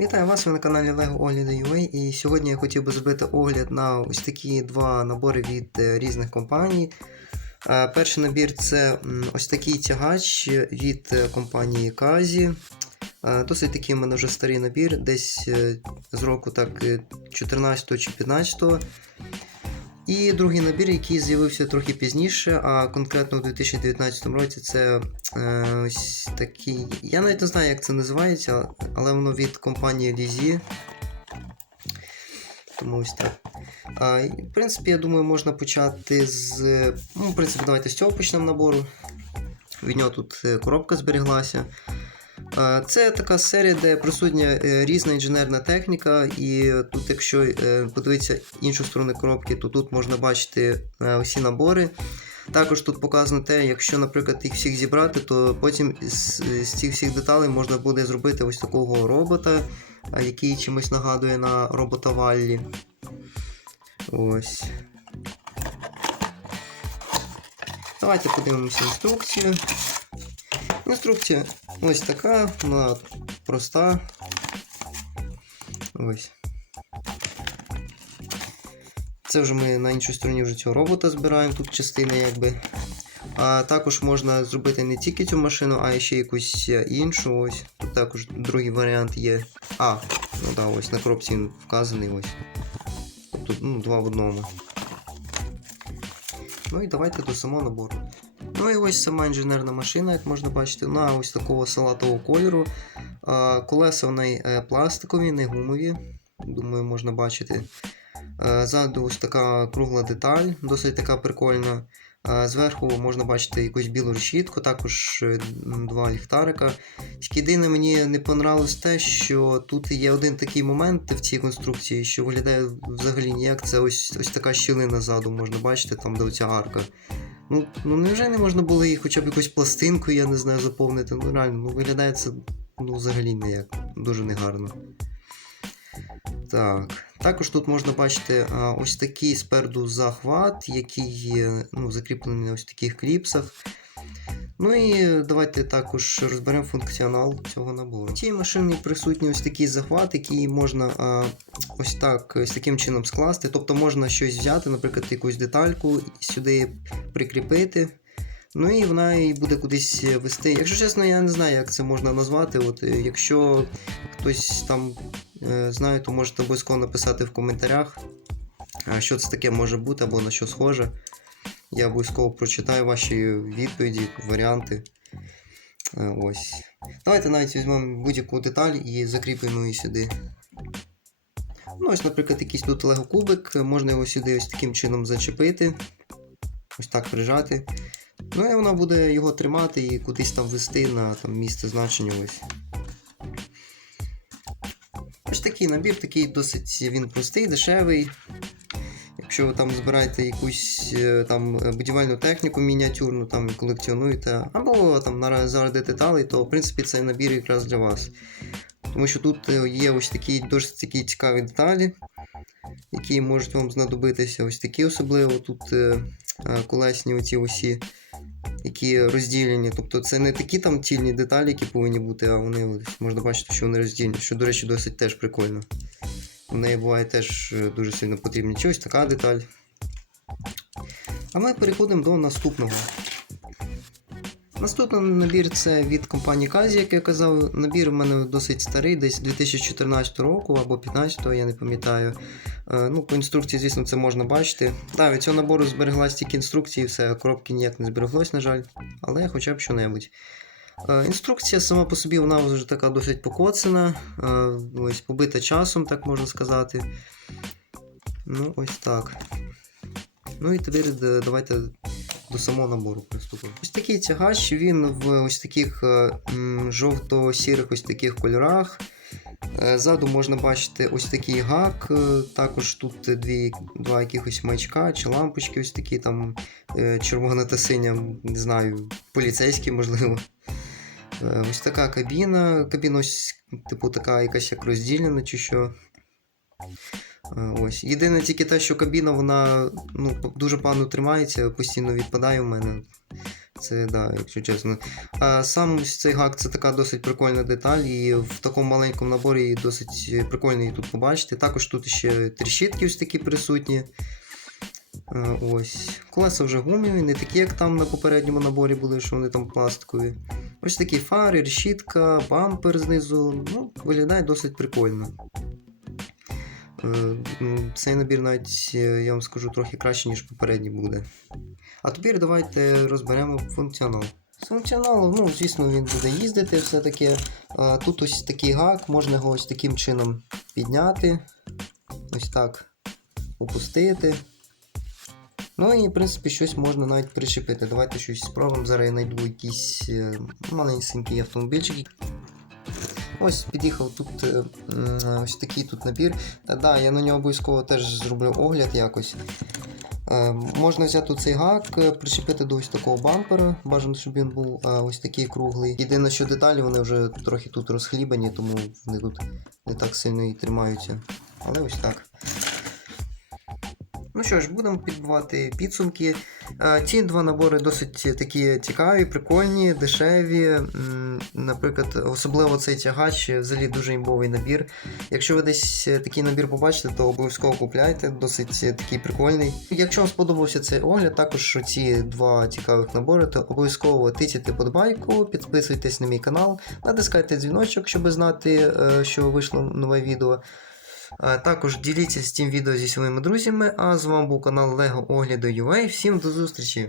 Вітаю вас, ви на каналі LEGO Огляди.ua і сьогодні я хотів би зробити огляд на ось такі два набори від е, різних компаній. Е, Перший набір це ось такий тягач від е, компанії Казі. Досить такий у мене вже старий набір, десь з року так е, 14 чи 15. І другий набір, який з'явився трохи пізніше, а конкретно у 2019 році це е, ось такий. Я навіть не знаю, як це називається, але воно від компанії Лізі. Тому ось так. А, в принципі, я думаю, можна почати з. Ну, в принципі, давайте з цього почнемо набору. Від нього тут е, коробка зберіглася. Це така серія, де присутня е, різна інженерна техніка, і тут, якщо е, подивитися іншу сторону коробки, то тут можна бачити е, усі набори. Також тут показано те, якщо, наприклад, їх всіх зібрати, то потім з, з цих всіх деталей можна буде зробити ось такого робота, який чимось нагадує на робота Валлі. Ось. Давайте подивимося інструкцію. Інструкція ось така, вона проста. Ось. Це вже ми на іншій стороні вже цього робота збираємо, тут частини якби. А також можна зробити не тільки цю машину, а ще якусь іншу. Ось. Тут також другий варіант є. А, ну да, ось на коробці він вказаний ось. Тобто ну, два в одному. Ну і давайте до самого набору. Ну і ось сама інженерна машина, як можна бачити, вона ось такого салатового кольору. Колеса в неї е, пластикові, не гумові. Думаю, можна бачити. Е, Ззаду ось така кругла деталь, досить така прикольна. Е, Зверху можна бачити якусь білу решітку, також два ліхтарика. Єдине мені не понравилось те, що тут є один такий момент в цій конструкції, що виглядає взагалі ніяк. Це ось, ось така щілина ззаду, можна бачити, там де оця арка. Ну, ну невже не можна було її хоча б якусь пластинку, я не знаю, заповнити. Ну реально, ну виглядає це ну, взагалі ніяк. Дуже негарно. Так. Також тут можна бачити а, ось такий спереду захват, який є, ну, закріплений на ось таких кліпсах. Ну і давайте також розберемо функціонал цього набору. В цій машині присутній ось такий захват, який можна а, ось так ось таким чином скласти. Тобто можна щось взяти, наприклад, якусь детальку, сюди прикріпити. Ну і вона і буде кудись вести. Якщо чесно, я не знаю, як це можна назвати. От, е, якщо хтось там е, знає, то можете обов'язково написати в коментарях, що це таке може бути або на що схоже. Я обов'язково прочитаю ваші відповіді, варіанти. Е, Ось. Давайте навіть візьмемо будь-яку деталь і закріпимо її сюди. Ну, ось, наприклад, якийсь тут лего-кубик, можна його сюди ось таким чином зачепити. Ось так прижати. Ну і вона буде його тримати і кудись там вести на там, місце значення. Ось. Ось такий набір, такий досить він простий, дешевий. Якщо ви там збираєте якусь е, там будівельну техніку мініатюрну, там колекціонуєте, або там заради деталей, то в принципі цей набір якраз для вас. Тому що тут е, є ось такі досить такі цікаві деталі, які можуть вам знадобитися. Ось такі особливо тут е, е, колесні оці осі, які розділені. Тобто це не такі там тільні деталі, які повинні бути, а вони можна бачити, що вони розділені, що, до речі, досить теж прикольно. В неї буває теж е, дуже сильно потрібні. Чи ось така деталь. А ми переходимо до наступного. Наступний набір це від компанії Казі, як я казав. Набір у мене досить старий, десь 2014 року або 2015, я не пам'ятаю. Е, Ну, по інструкції, звісно, це можна бачити. Так, від цього набору збереглась тільки інструкції, все, коробки ніяк не збереглось, на жаль, але хоча б що-небудь. Е, Інструкція сама по собі вона вже така досить покоцана, е, ось побита часом, так можна сказати. Ну, ось так. Ну і тепер е, давайте до самого набору приступимо. Ось такий тягач, він в ось таких жовто-сірих ось таких кольорах. Ззаду можна бачити ось такий гак, також тут дві, два якихось маячка чи лампочки, ось такі там червона та синя, не знаю, поліцейські, можливо. Е, Ось така кабіна. Кабіна ось, типу, така якась як розділена чи що. Е, Ось. Єдине тільки те, що кабіна вона ну, дуже погано тримається, постійно відпадає в мене. Це да, якщо чесно. А сам ось цей гак це така досить прикольна деталь, і в такому маленькому наборі її досить прикольно її тут побачити. Також тут ще тріщитки ось такі присутні. Е, Ось. Колеса вже гумові, не такі, як там на попередньому наборі були, що вони там пластикові. Ось такі фари, решітка, бампер знизу. Ну, виглядає досить прикольно. Е, ну, Цей набір навіть, е, я вам скажу, трохи краще, ніж попередній буде. А тепер давайте розберемо функціонал. З функціоналу, ну, звісно, він буде їздити все-таки. Тут ось такий гак, можна його ось таким чином підняти. Ось так опустити. Ну і, в принципі, щось можна навіть причепити. Давайте щось спробуємо. Зараз я знайду якийсь е, маленький автомобільчик. Ось під'їхав тут е, ось такий тут набір. Да, я на нього обов'язково теж зроблю огляд якось. Е, можна взяти цей гак, причепити до ось такого бампера. Бажано, щоб він був ось такий круглий. Єдине, що деталі вони вже трохи тут розхлібані, тому вони тут не так сильно і тримаються. Але ось так. Ну що ж, будемо підбивати підсумки. Е, Ці два набори досить такі цікаві, прикольні, дешеві. Наприклад, особливо цей тягач, взагалі дуже імбовий набір. Якщо ви десь такий набір побачите, то обов'язково купляйте, досить такий прикольний. Якщо вам сподобався цей огляд, також ці два цікавих набори, то обов'язково тицяйте подбайку, підписуйтесь на мій канал, натискайте дзвіночок, щоб знати, е, що вийшло нове відео. Е, Також діліться з цим відео зі своїми друзями. А з вами був канал Lego Огляду UA. Всім до зустрічі!